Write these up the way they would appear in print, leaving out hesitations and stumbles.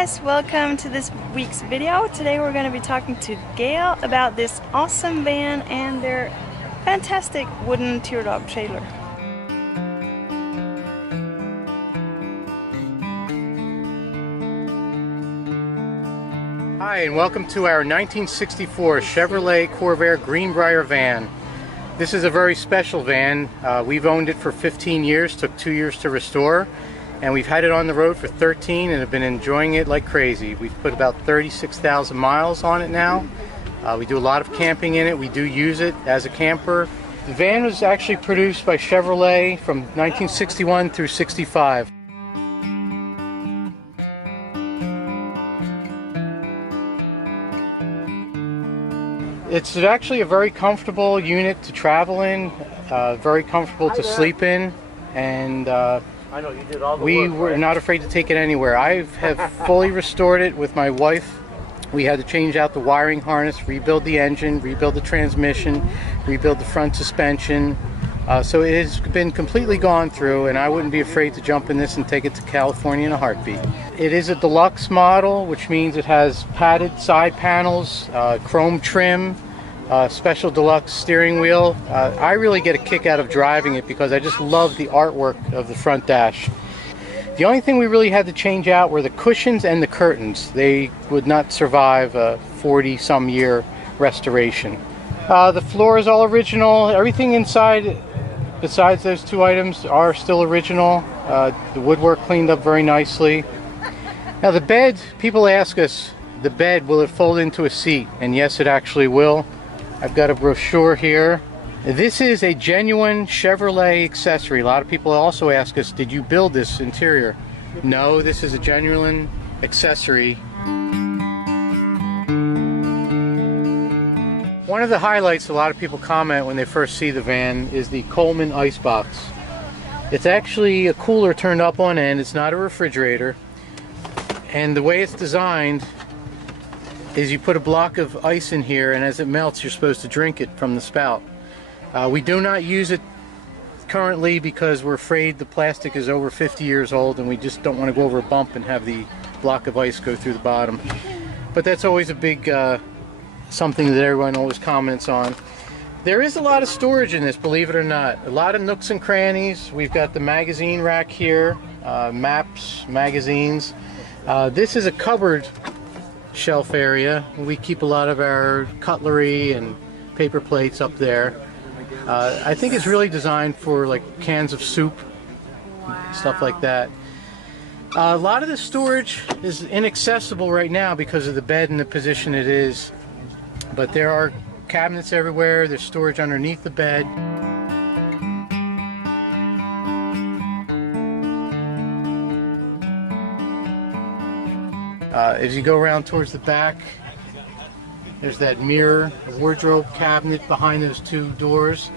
guys, welcome to this week's video. Today we're going to be talking to Gail about this awesome van and their fantastic wooden teardrop trailer. Hi, and welcome to our 1964 Chevrolet Corvair Greenbrier van. This is a very special van. We've owned it for 15 years, took 2 years to restore, and we've had it on the road for 13 and have been enjoying it like crazy. We've put about 36,000 miles on it now. We do a lot of camping in it. We do use it as a camper. The van was actually produced by Chevrolet from 1961 through 65. It's actually a very comfortable unit to travel in, very comfortable to sleep in, and I know you did all the we work, were right? not afraid to take it anywhere. I have fully restored it with my wife. We had to change out the wiring harness, rebuild the engine, rebuild the transmission, rebuild the front suspension. So it has been completely gone through, and I wouldn't be afraid to jump in this and take it to California in a heartbeat. It is a deluxe model, which means it has padded side panels, chrome trim, special deluxe steering wheel. I really get a kick out of driving it because I just love the artwork of the front dash. The only thing we really had to change out were the cushions and the curtains. They would not survive a 40-some year restoration. The floor is all original. Everything inside besides those two items are still original. The woodwork cleaned up very nicely. Now the bed, people ask us, the bed, will it fold into a seat? And yes, it actually will. I've got a brochure here. This is a genuine Chevrolet accessory. A lot of people also ask us, did you build this interior? No, this is a genuine accessory. One of the highlights a lot of people comment when they first see the van is the Coleman icebox. It's actually a cooler turned up on end. It's not a refrigerator. And the way it's designed is you put a block of ice in here, and as it melts you're supposed to drink it from the spout. We do not use it currently because we're afraid the plastic is over 50 years old and we just don't want to go over a bump and have the block of ice go through the bottom. But that's always a big something that everyone always comments on. There is a lot of storage in this, believe it or not. A lot of nooks and crannies. We've got the magazine rack here, maps, magazines. This is a cupboard shelf area. We keep a lot of our cutlery and paper plates up there. I think it's really designed for like cans of soup, stuff like that. A lot of the storage is inaccessible right now because of the bed and the position it is, but there are cabinets everywhere. There's storage underneath the bed. As you go around towards the back, there's that mirror, the wardrobe cabinet behind those two doors.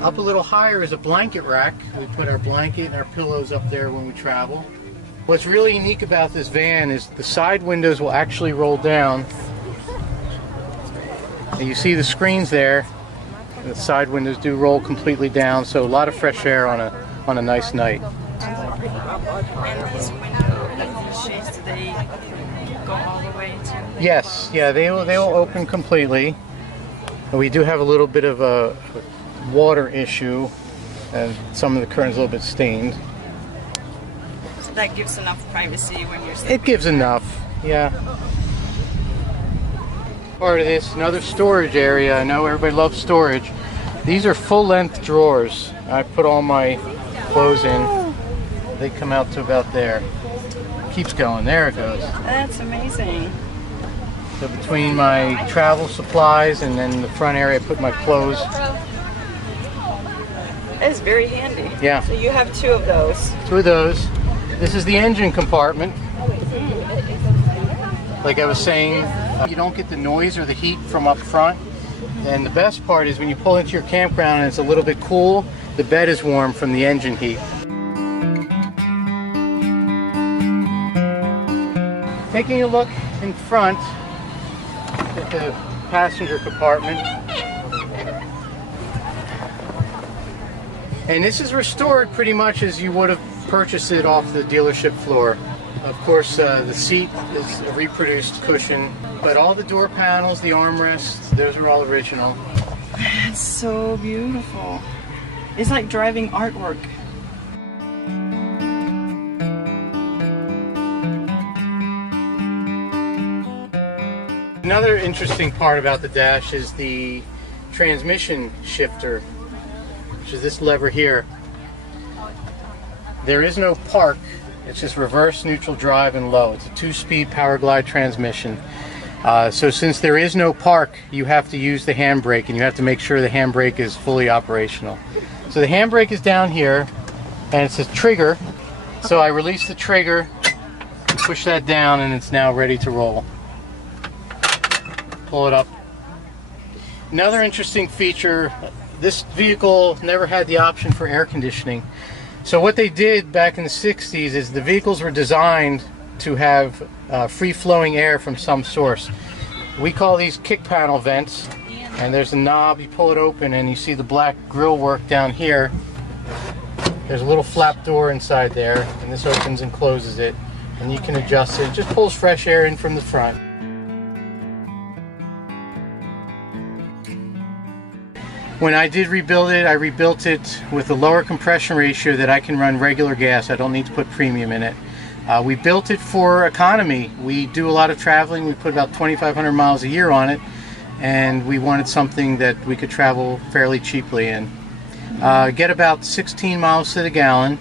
Up a little higher is a blanket rack. We put our blanket and our pillows up there when we travel. What's really unique about this van is the side windows will actually roll down. And you see the screens there. The side windows do roll completely down, so a lot of fresh air on a nice night. And these window shades, do they go all the way to? Yes, yeah, they will open completely. We do have a little bit of a water issue, and some of the curtains are a little bit stained. So that gives enough privacy when you're sleeping. It gives enough, yeah. Part of this, another storage area. I know everybody loves storage. These are full-length drawers. I put all my clothes in. They come out to about there. Keeps going. There it goes. That's amazing. So between my travel supplies and then the front area, I put my clothes. That is very handy. Yeah. So you have two of those. Two of those. This is the engine compartment. Like I was saying, you don't get the noise or the heat from up front. And the best part is when you pull into your campground and it's a little bit cool, the bed is warm from the engine heat. Taking a look in front at the passenger compartment. And this is restored pretty much as you would have purchased it off the dealership floor. Of course, the seat is a reproduced cushion, but all the door panels, the armrests, those are all original. It's so beautiful. It's like driving artwork. Another interesting part about the dash is the transmission shifter, which is this lever here. There is no park, it's just reverse, neutral, drive, and low. It's a 2-speed power glide transmission. So since there is no park, you have to use the handbrake, and you have to make sure the handbrake is fully operational. So the handbrake is down here, and it's a trigger. So I release the trigger, push that down, and it's now ready to roll. Pull it up. Another interesting feature, this vehicle never had the option for air conditioning. So what they did back in the 60s is the vehicles were designed to have free-flowing air from some source. We call these kick panel vents, and there's a knob, you pull it open and you see the black grill work down here. There's a little flap door inside there, and this opens and closes it, and you can adjust it. It just pulls fresh air in from the front. When I did rebuild it, I rebuilt it with a lower compression ratio that I can run regular gas. I don't need to put premium in it. We built it for economy. We do a lot of traveling. We put about 2,500 miles a year on it, and we wanted something that we could travel fairly cheaply in. Get about 16 miles to the gallon.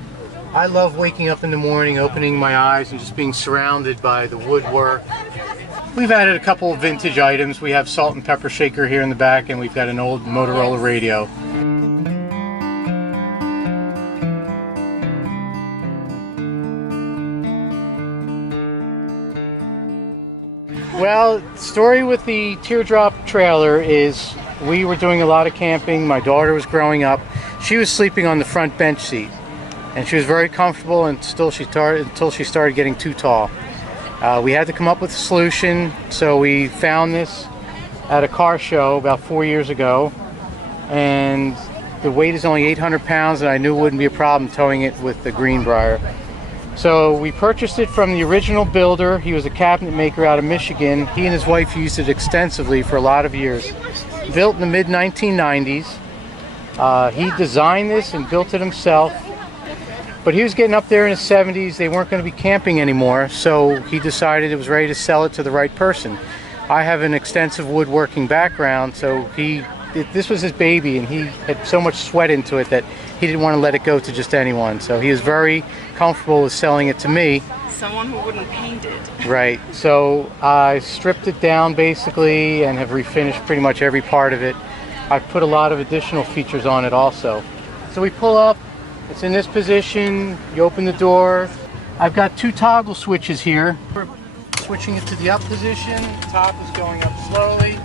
I love waking up in the morning, opening my eyes, and just being surrounded by the woodwork. We've added a couple of vintage items. We have salt and pepper shaker here in the back, and we've got an old Motorola radio. Well, the story with the Teardrop trailer is we were doing a lot of camping. My daughter was growing up. She was sleeping on the front bench seat, and she was very comfortable until she started getting too tall. We had to come up with a solution, so we found this at a car show about 4 years ago, and the weight is only 800 pounds, and I knew it wouldn't be a problem towing it with the Greenbrier. So we purchased it from the original builder. He was a cabinet maker out of Michigan. He and his wife used it extensively for a lot of years. Built in the mid-1990s. He designed this and built it himself. But he was getting up there in his 70s. They weren't going to be camping anymore, so he decided it was ready to sell it to the right person. I have an extensive woodworking background, so this was his baby, and he had so much sweat into it that he didn't want to let it go to just anyone. So he is very comfortable with selling it to me. Someone who wouldn't paint it. Right. So I stripped it down basically and have refinished pretty much every part of it. I've put a lot of additional features on it also. So we pull up. It's in this position, you open the door. I've got 2 toggle switches here. We're switching it to the up position, the top is going up slowly.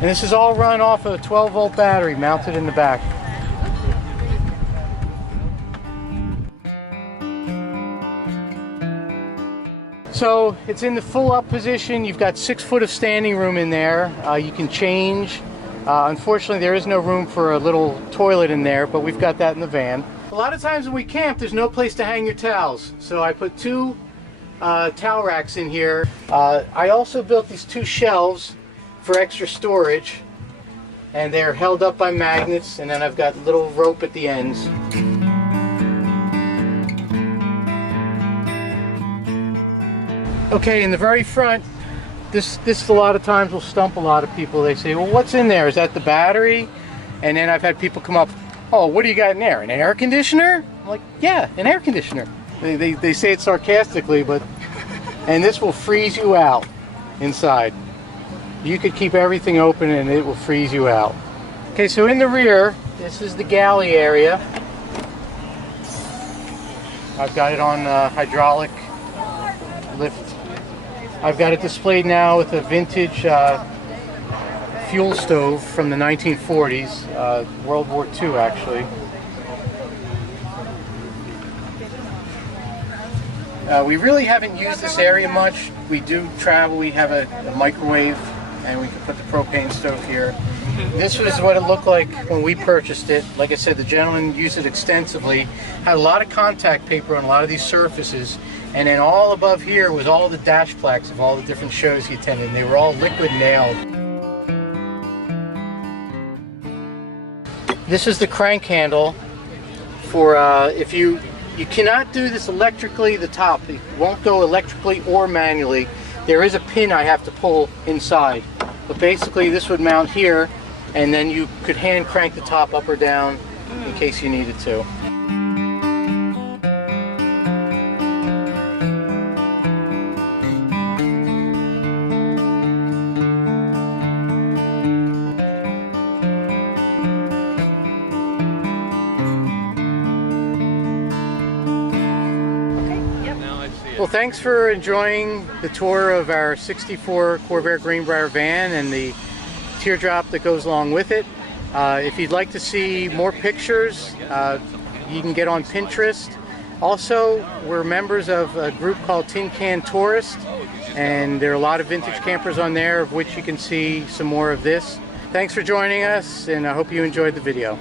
And this is all run off a 12-volt battery mounted in the back. So it's in the full up position. You've got 6 foot of standing room in there. You can change. Unfortunately, there is no room for a little toilet in there, but we've got that in the van. A lot of times when we camp, there's no place to hang your towels. So I put 2 towel racks in here. I also built these 2 shelves for extra storage, and they're held up by magnets, and then I've got a little rope at the ends. Okay, in the very front, this a lot of times will stump a lot of people. They say, well, what's in there? Is that the battery? And then I've had people come up, oh, what do you got in there? An air conditioner? I'm like, yeah, an air conditioner. They say it sarcastically, but, and this will freeze you out inside. You could keep everything open and it will freeze you out. Okay, so in the rear, this is the galley area. I've got it on hydraulic lift. I've got it displayed now with a vintage fuel stove from the 1940s, World War II actually. We really haven't used this area much. We do travel, we have a microwave and we can put the propane stove here. This was what it looked like when we purchased it. Like I said, the gentleman used it extensively. Had a lot of contact paper on a lot of these surfaces, and then all above here was all the dash plaques of all the different shows he attended, and they were all liquid nailed. This is the crank handle for if you cannot do this electrically, the top. It won't go electrically or manually. There is a pin I have to pull inside. But basically this would mount here, and then you could hand crank the top up or down in case you needed to. Well, thanks for enjoying the tour of our 64 Corvair Greenbrier van and the teardrop that goes along with it. If you'd like to see more pictures, you can get on Pinterest. Also, we're members of a group called Tin Can Tourist, and there are a lot of vintage campers on there, of which you can see some more of this. Thanks for joining us, and I hope you enjoyed the video.